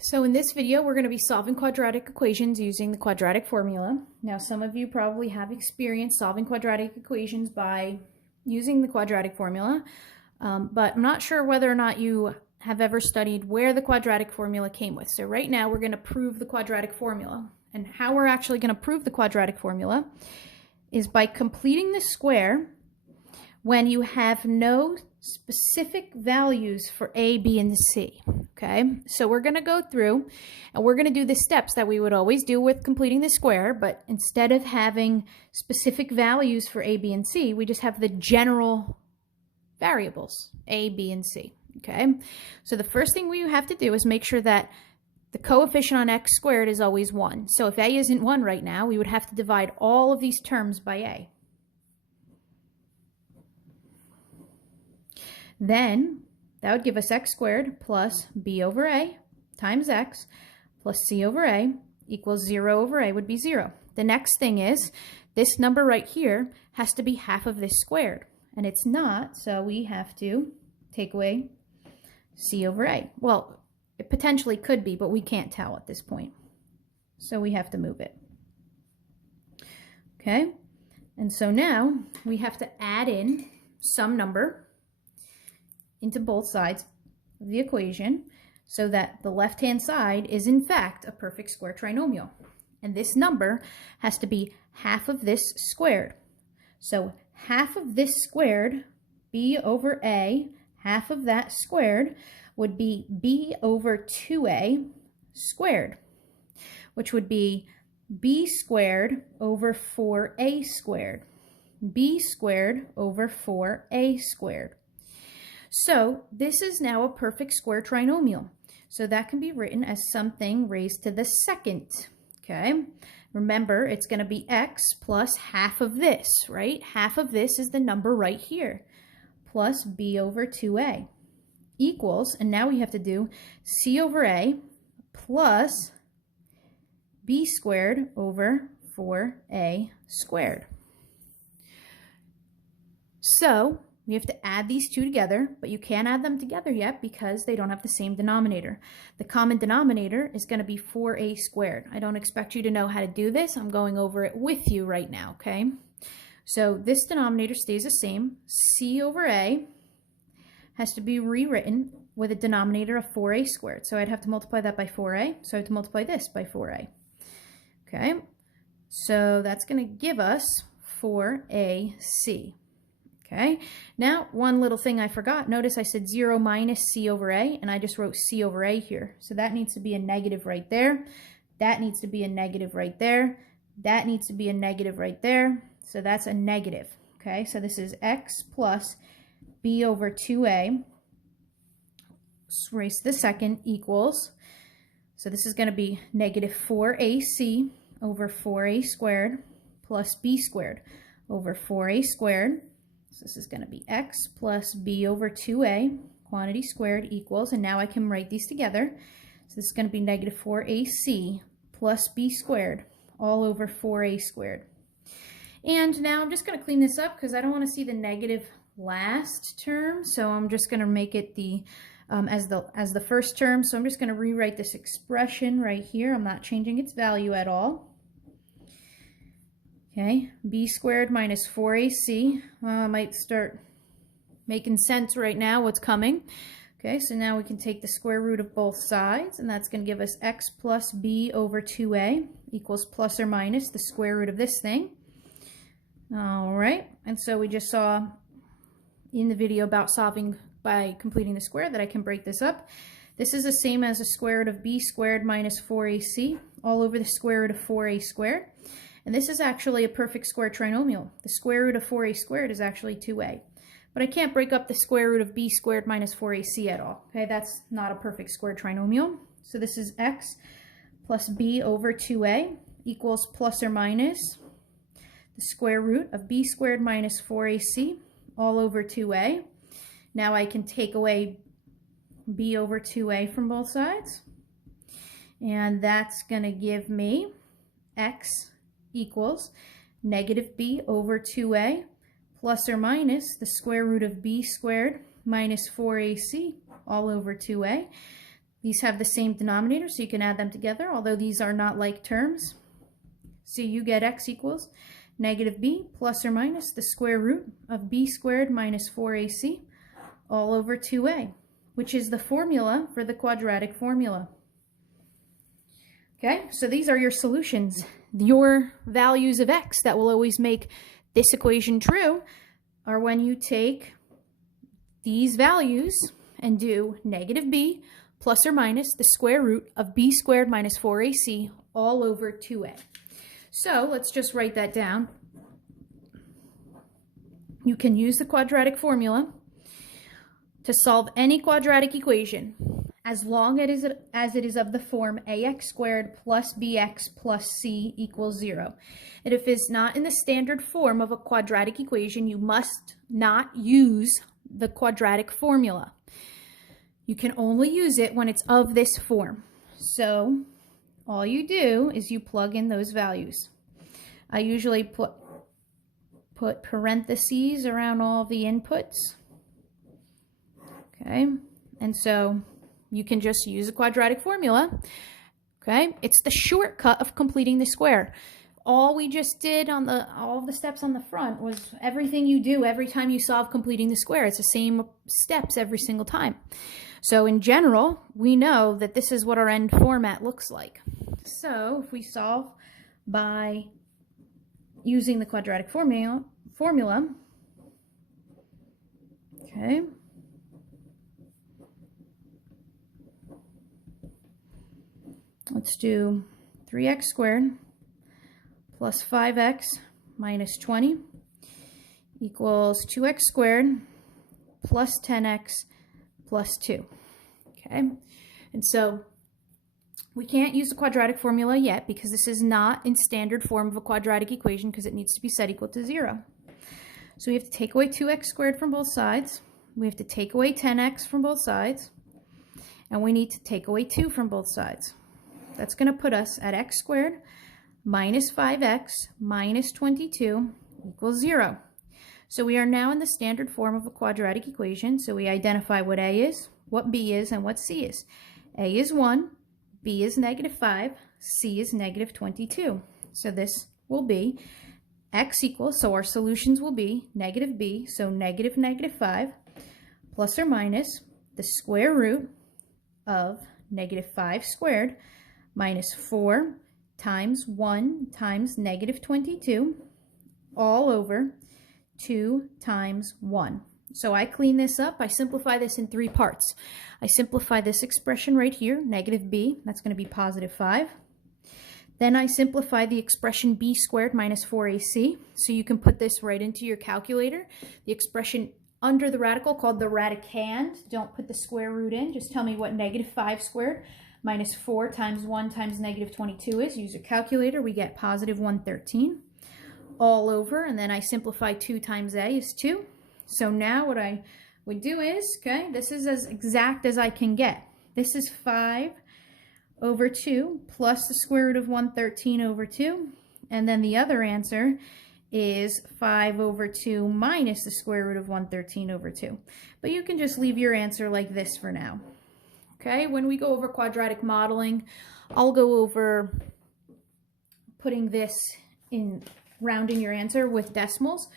So in this video, we're going to be solving quadratic equations using the quadratic formula. Now, some of you probably have experience solving quadratic equations by using the quadratic formula, but I'm not sure whether or not you have ever studied where the quadratic formula came with. So right now, we're going to prove the quadratic formula. And how we're actually going to prove the quadratic formula is by completing the square when you have no specific values for A, B, and C, okay? So we're gonna go through and we're gonna do the steps that we would always do with completing the square, but instead of having specific values for A, B, and C, we just have the general variables, A, B, and C, okay? So the first thing we have to do is make sure that the coefficient on x squared is always 1. So if A isn't 1 right now, we would have to divide all of these terms by A. Then that would give us x squared plus b over a times x plus c over a equals 0 over a would be 0. The next thing is this number right here has to be half of this squared, and it's not, so we have to take away c over a. Well, it potentially could be, but we can't tell at this point, so we have to move it. Okay, and so now we have to add in some number into both sides of the equation so that the left-hand side is in fact a perfect square trinomial. And this number has to be half of this squared. So half of this squared, b over a, half of that squared would be b over 2a squared, which would be b squared over 4a squared. b squared over 4a squared. So this is now a perfect square trinomial. So that can be written as something raised to the second, okay? Remember, it's going to be x plus half of this, right? Half of this is the number right here, plus b over 2a equals, and now we have to do c over a plus b squared over 4a squared. So we have to add these two together, but you can't add them together yet because they don't have the same denominator. The common denominator is going to be 4a squared. I don't expect you to know how to do this. I'm going over it with you right now, okay? So this denominator stays the same. C over a has to be rewritten with a denominator of 4a squared. So I'd have to multiply that by 4a. So I have to multiply this by 4a. Okay? So that's going to give us 4ac. Okay, now one little thing I forgot. Notice I said 0 minus c over a, and I just wrote c over a here. So that needs to be a negative right there. That needs to be a negative right there. That needs to be a negative right there. So that's a negative. Okay, so this is x plus b over 2a raised to the second equals, so this is going to be negative 4ac over 4a squared plus b squared over 4a squared. So this is going to be x plus b over 2a, quantity squared, equals, and now I can write these together. So this is going to be negative 4ac plus b squared all over 4a squared. And now I'm just going to clean this up because I don't want to see the negative last term. So I'm just going to make it the as the first term. So I'm just going to rewrite this expression right here. I'm not changing its value at all. Okay, b squared minus 4ac. I might start making sense right now what's coming. Okay, so now we can take the square root of both sides, and that's going to give us x plus b over 2a equals plus or minus the square root of this thing. All right, and so we just saw in the video about solving by completing the square that I can break this up. This is the same as the square root of b squared minus 4ac all over the square root of 4a squared. And this is actually a perfect square trinomial. The square root of 4a squared is actually 2a. But I can't break up the square root of b squared minus 4ac at all. Okay, that's not a perfect square trinomial. So this is x plus b over 2a equals plus or minus the square root of b squared minus 4ac all over 2a. Now I can take away b over 2a from both sides. And that's going to give me x equals negative b over 2a plus or minus the square root of b squared minus 4ac all over 2a. These have the same denominator, so you can add them together, although these are not like terms. So you get x equals negative b plus or minus the square root of b squared minus 4ac all over 2a, which is the formula for the quadratic formula. Okay, so these are your solutions. Your values of x that will always make this equation true are when you take these values and do negative b plus or minus the square root of b squared minus 4ac all over 2a. So let's just write that down. You can use the quadratic formula to solve any quadratic equation as long as it is of the form ax squared plus bx plus c equals 0. And if it's not in the standard form of a quadratic equation, you must not use the quadratic formula. You can only use it when it's of this form. So all you do is you plug in those values. I usually put parentheses around all the inputs. Okay, and so you can just use a quadratic formula. Okay, it's the shortcut of completing the square. All we just did on all of the steps on the front was everything you do every time you solve completing the square. It's the same steps every single time. So in general, we know that this is what our end format looks like. So if we solve by using the quadratic formula, okay, let's do 3x squared plus 5x minus 20 equals 2x squared plus 10x plus 2. Okay, and so we can't use the quadratic formula yet because this is not in standard form of a quadratic equation because it needs to be set equal to 0. So we have to take away 2x squared from both sides. We have to take away 10x from both sides. And we need to take away 2 from both sides. That's going to put us at x squared minus 5x minus 22 equals 0. So we are now in the standard form of a quadratic equation. So we identify what a is, what b is, and what c is. A is 1, b is negative 5, c is negative 22. So this will be x equals, so our solutions will be negative b, so negative negative 5, plus or minus the square root of negative 5 squared minus 4 times 1 times negative 22 all over 2 times 1. So I clean this up. I simplify this in 3 parts. I simplify this expression right here, negative b, that's going to be positive 5. Then I simplify the expression b squared minus 4ac. So you can put this right into your calculator. The expression under the radical called the radicand. Don't put the square root in. Just tell me what negative 5 squared minus 4 times 1 times negative 22 is. Use a calculator. We get positive 113 all over. And then I simplify 2 times a is 2. So now what I would do is, okay, this is as exact as I can get. This is 5 over 2 plus the square root of 113 over 2. And then the other answer is 5 over 2 minus the square root of 113 over 2. But you can just leave your answer like this for now. Okay, when we go over quadratic modeling, I'll go over putting this in rounding your answer with decimals.